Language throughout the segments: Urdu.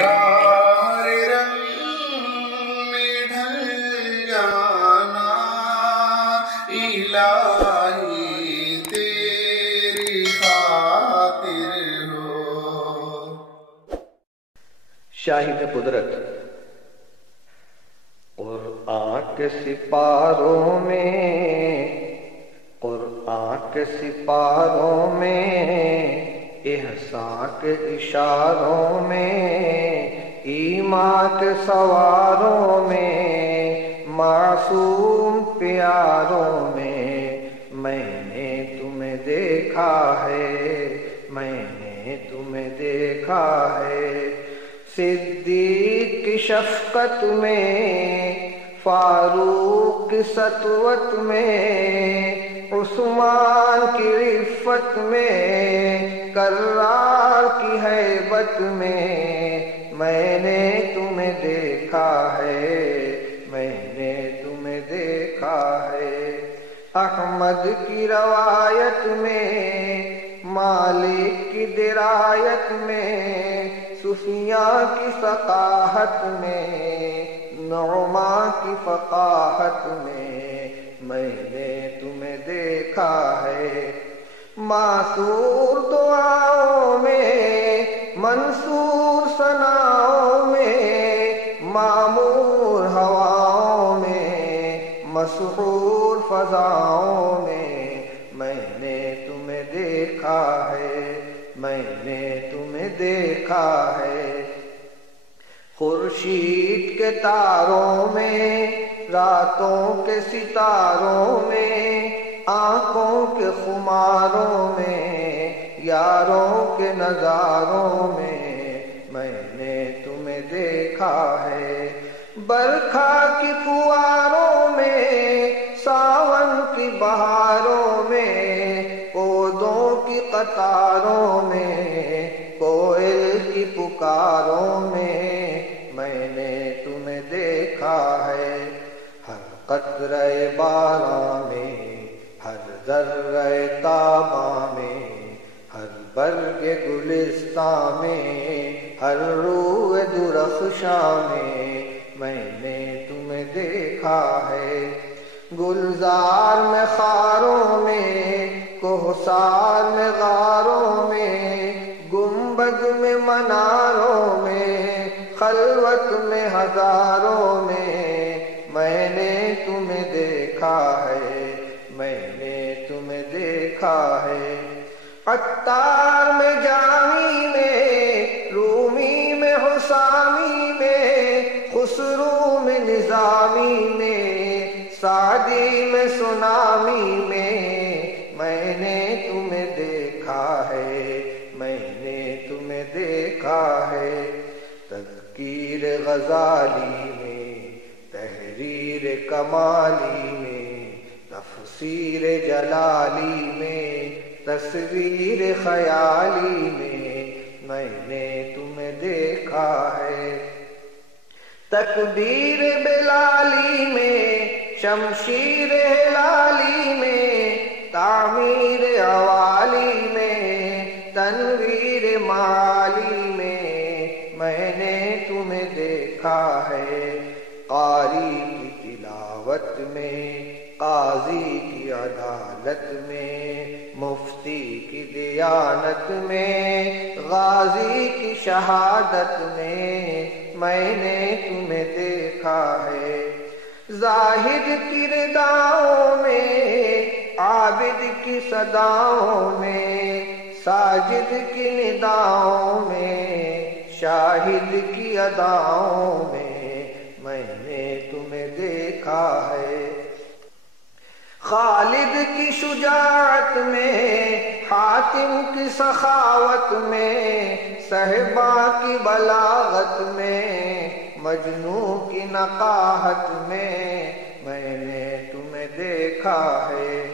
اسرار رنگ میں ڈھل جانا الہی تیری خاطر ہو۔ شاہد قدرت قرآن کے سپاروں میں احسان کے اشاروں میں ایمان کے سواروں میں معصوم پیاروں میں میں نے تمہیں دیکھا ہے، میں نے تمہیں دیکھا ہے۔ صدیق کی شفقت میں، فاروق کی سطوت میں، عثمان کی عفت میں، کرار کی ہیبت میں میں نے تمہیں دیکھا ہے، میں نے تمہیں دیکھا ہے۔ احمد کی روایت میں، مالک کی درایت میں، سفیاں کی ثقافت میں، نعمان کی فقاہت میں میں نے تمہیں دیکھا ہے۔ معصور دعاؤں میں، منصور ثناؤں میں، معمور ہواؤں میں، مسحور فضاؤں میں میں نے تمہیں دیکھا ہے، میں نے تمہیں دیکھا ہے۔ خورشید کے تاروں میں، راتوں کے ستاروں میں، آنکھوں کے خماروں میں، یاروں کے نظاروں میں میں نے تمہیں دیکھا ہے۔ برکھا کی پھواروں میں، ساون کی بہاروں میں، پودوں کی قطاروں میں، کوئل کی پکاروں میں میں نے تمہیں دیکھا ہے۔ ہر قطرہ باراں میں، ہر ذرہ تاباں میں، ہر برگ گلستاں میں، ہر روح درخشاں میں نے تمہیں دیکھا ہے۔ گلزار میں خاروں میں، کوہسار میں غاروں میں، گنبد میں مناروں میں، خلوت میں ہزاروں میں نے تمہیں دیکھا ہے، میں نے تمہیں دیکھا ہے۔ عطار میں جامی میں، رومی میں حسامی میں، خسرو میں نظامی میں، سعدی میں سنامی میں نے تمہیں دیکھا ہے، میں نے تمہیں دیکھا ہے۔ تذکیر غزالی میں، تحریر کمالی میں، تفسیر جلالی میں، تصویر خیالی میں نے تمہیں دیکھا ہے۔ تکبیر بلالی میں، شمشیر ہلالی میں، تعمیر عوالی میں، تنویر معالی میں نے تمہیں دیکھا ہے۔ قاری کی تلاوت میں، قاضی کی عدالت میں، مفتی کی دیانت میں، غازی کی شہادت میں نے تمہیں دیکھا ہے۔ زاہد کی رداؤں میں، عابد کی صداؤں میں، ساجد کی نداؤں میں، شاہد کی اداؤں میں نے تمہیں دیکھا ہے۔ خالد کی شجاعت میں، حاتم کی سخاوت میں، صہبا کی بلاغت میں، مجنوں کی نقاہت میں نے تمہیں دیکھا ہے۔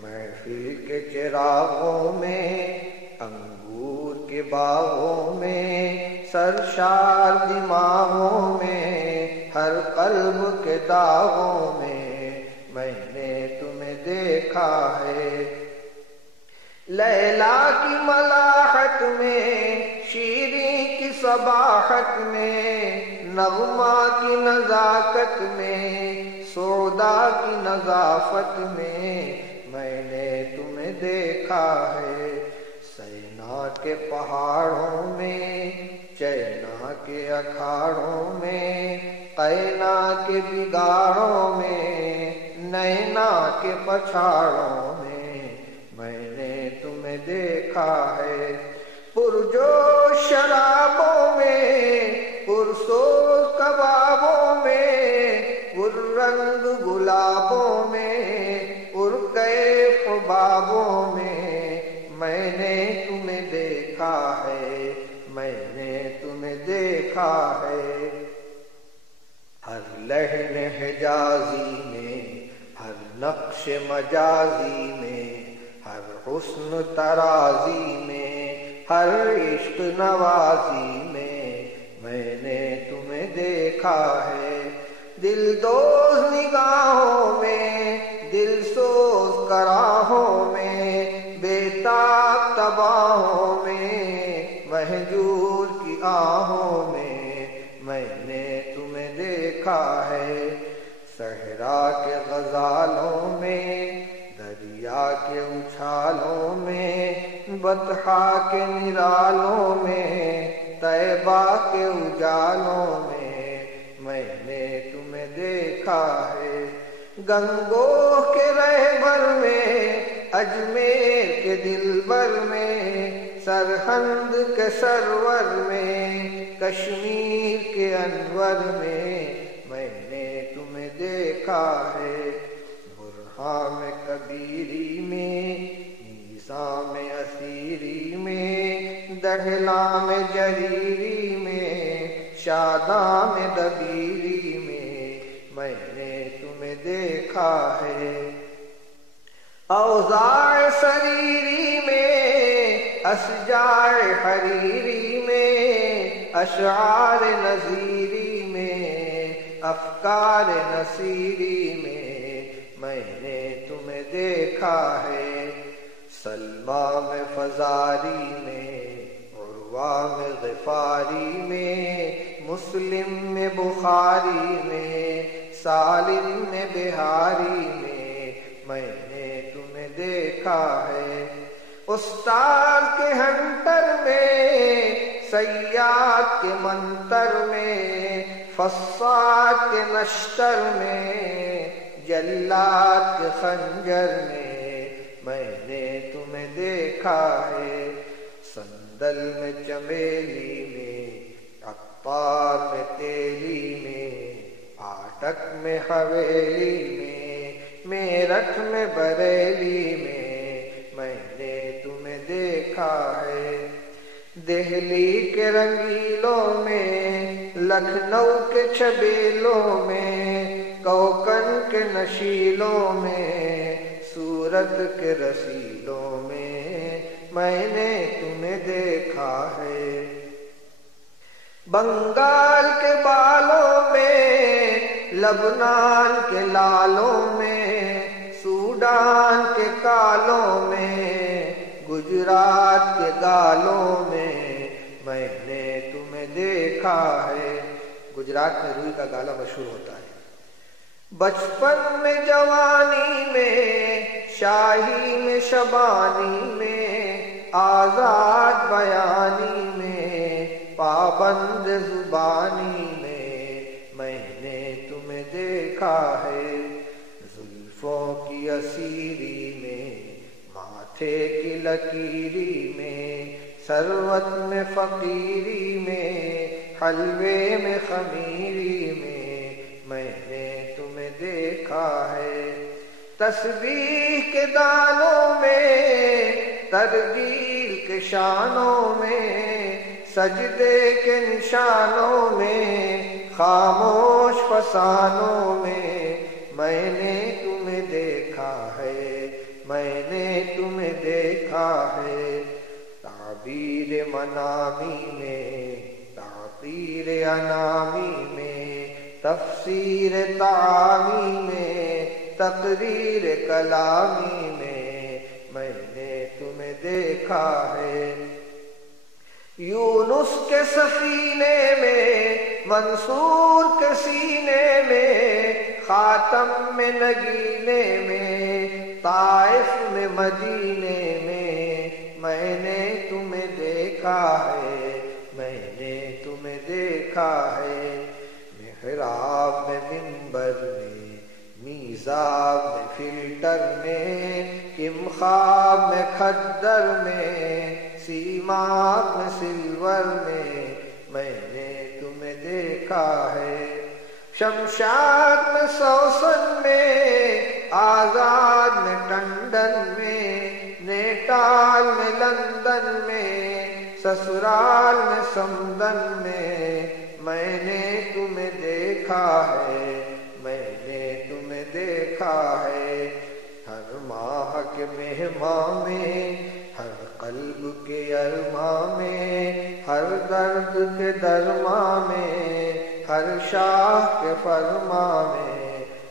محفل کے چراغوں میں، انگور کے باغوں میں، سرشار دماغوں میں، ہر قلب کے داغوں میں نے تمہیں دیکھا ہے۔ لیلا کی ملاحت میں، شیریں کی صباحت میں، نغمہ کی نزاکت میں، سودا کی نظافت میں نے تمہیں دیکھا ہے۔ سینا کے پہاڑوں میں، چینا کے اکھاڑوں میں، قینا کے بگاڑوں میں، نینا کے پچھاڑوں میں نے تمہیں دیکھا ہے۔ پرجوش شرابوں میں، پرسوز کبابوں میں، پررنگ گلابوں میں، پرکیف بابوں میں نے تمہیں دیکھا ہے، میں نے تمہیں دیکھا ہے۔ ہر لحن حجازی میں، ہر نقش مجازی میں، ہر حسن ترازی میں، ہر عشق نوازی میں نے تمہیں دیکھا ہے۔ دل دوز نگاہوں میں، دل سوز کراہوں میں، بے تاب تباہوں میں، مہجور کی آہوں میں نے تمہیں دیکھا ہے۔ صحرا کے غزالوں میں، دریا کے اچھالوں میں، بطحا کے نرالوں میں، طیبہ کے اجالوں میں نے تمہیں دیکھا ہے۔ گنگوہ کے رہبر میں، اجمیر کے دلبر میں، سرہند کے سرور میں، کشمیر کے انور میں نے تمہیں دیکھا ہے۔ برہان میں کبیری میں، نیزاں میں اسیری میں، دہلا میں جریری میں، شاداں میں دبیری میں نے تمہیں دیکھا ہے۔ اوضاع سریری میں، اشجار حریری میں، اشعار نظیری میں، افکار نصیری میں نے تمہیں دیکھا ہے۔ سلمیٰ میں فزاری میں، عروہ میں غفاری میں، مسلم میں بخاری میں، سالم میں بہاری میں نے تمہیں دیکھا ہے۔ استاد کے ہنٹر میں، صیاد کے منتر میں، فصاد کے نشتر میں، جلاد کے خنجر میں نے تمہیں دیکھا ہے۔ سندل میں چمیلی میں، عطار میں تیلی میں، پھاٹک میں حویلی میں، میرٹھ میں بریلی میں نے تمہیں دیکھا ہے۔ دہلی کے رنگیلوں میں، لکھنؤ کے چھبیلوں میں، کوکن کے نشیلوں میں، سورت کے رسیلوں میں نے تمہیں دیکھا ہے۔ بنگال کے بالوں میں، لبنان کے لالوں میں، سوڈان کے کالوں میں، گجرات کے گالوں میں نے تمہیں دیکھا ہے۔ گجرات میں روئی کا گالا مشہور ہوتا ہے۔ بچپن میں جوانی میں، شاہی میں شبانی میں، آزاد بیانی میں، پابند زبانی میں نے تمہیں دیکھا ہے۔ زلفوں کی اسیری میں، ماتھے کی لکیری میں، ثروت میں فقیری میں، حلوے میں خمیری میں نے تمہیں دیکھا ہے۔ تسبیح کے دانوں میں، ترجیل کے شانوں میں، سجدے کے نشانوں میں، خاموش فسانوں میں نے تمہیں دیکھا ہے، میں نے تمہیں دیکھا ہے۔ تعبیر منامی میں، تعطیر انامی میں، تفسیر تعامی میں، تقریر کلامی میں نے تمہیں دیکھا ہے۔ یونس کے سفینے میں، منصور کے سینے میں، خاتم میں نگینے میں، طائف میں مدینے میں، میں نے تمہیں دیکھا ہے، میں نے تمہیں دیکھا ہے، محراب میں، منبر میں، میزاب میں، فلٹر میں، کمخاب میں، کھدر میں، سیماب میں، سلور میں نے تمہیں دیکھا ہے، شمشاد میں، سوسن میں، آزاد میں، ٹنڈن میں، نیٹال میں، لندن میں، سسرال میں، سمدن میں نے تمہیں دیکھا ہے، میں نے تمہیں دیکھا ہے، ہر ماہ کے مہماں میں، ہر قلب کے ارماں میں، ہر درد کے درماں میں، ہر شاہ کے فرماں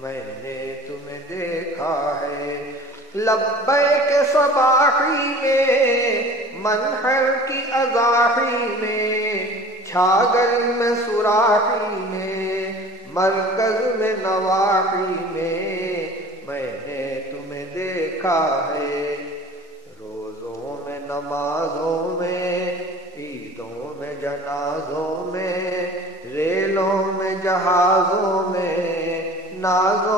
میں نے تمہیں دیکھا ہے، لبیک صباحی میں، منحر کی اضاحی میں، چھاگل میں، سراحی میں، مرکز میں، نواحی میں نے تمہیں دیکھا ہے، روزوں میں، نمازوں میں، عیدوں میں، جنازوں میں، ریلوں میں، جہازوں میں، نازوں